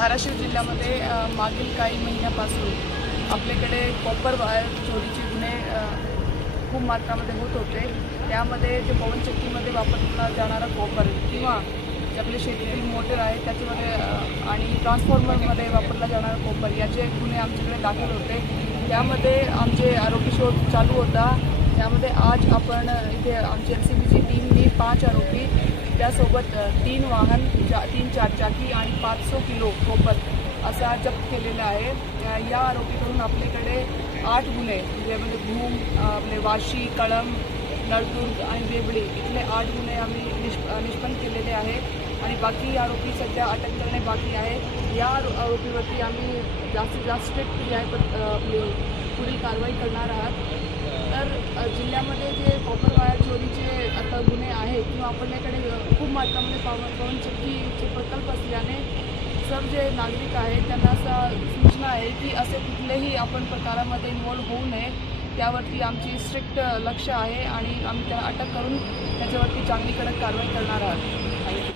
धाराशिव जिल्ह्यामध्ये मागील काही महिन्यापासून आपल्याकडे कॉपर वायर चोरीचे गुन्हे खूप मात्रामध्ये होत होते। त्यामध्ये जे पवनचक्कीमध्ये वापरला जाणारा कॉपर किंवा जे आपले शेतीतील मोटर आहे त्याच्यामध्ये आणि ट्रान्सफॉर्मरमध्ये वापरला जाणारा कॉपर याचे गुन्हे आमच्याकडे दाखल होते। त्यामध्ये आमचे आरोपी शोध चालू होता। त्यामध्ये आज आपण इथे आमची LCBची टीमने 5 आरोपी त्यासोबत 3 वाहन 3 चारचाकी आणि 500 किलो कॉपर असा जप्त केलेला आहे। या आरोपीकडून आपल्याकडे 8 गुन्हे ज्यामध्ये भूम, आपले वाशी, कळंब, नळदुर्ग आणि देवळी इथले 8 गुन्हे आम्ही निष्पन्न केलेले आहेत आणि बाकी आरोपी सध्या अटक करणे बाकी आहे। या आरोपीवरती आम्ही जास्तीत जास्त स्ट्रिक्ट जे आहे आपली पुढील कारवाई करणार आहात। तर जिल्ह्यामध्ये जे कॉपर वायर चोरीचे आता गुन्हे आहेत किंवा आपल्याकडे खूप मात्रामध्ये पवनचक्कीचे प्रकल्प असल्याने सर्व जे नागरिक आहेत त्यांना असा सूचना आहे की असे कुठलेही आपण प्रकारामध्ये इन्वॉल्व होऊ नये। त्यावरती आमची स्ट्रिक्ट लक्ष आहे आणि आम्ही त्याला अटक करून त्याच्यावरती चांगली कडक कारवाई करणार आहोत।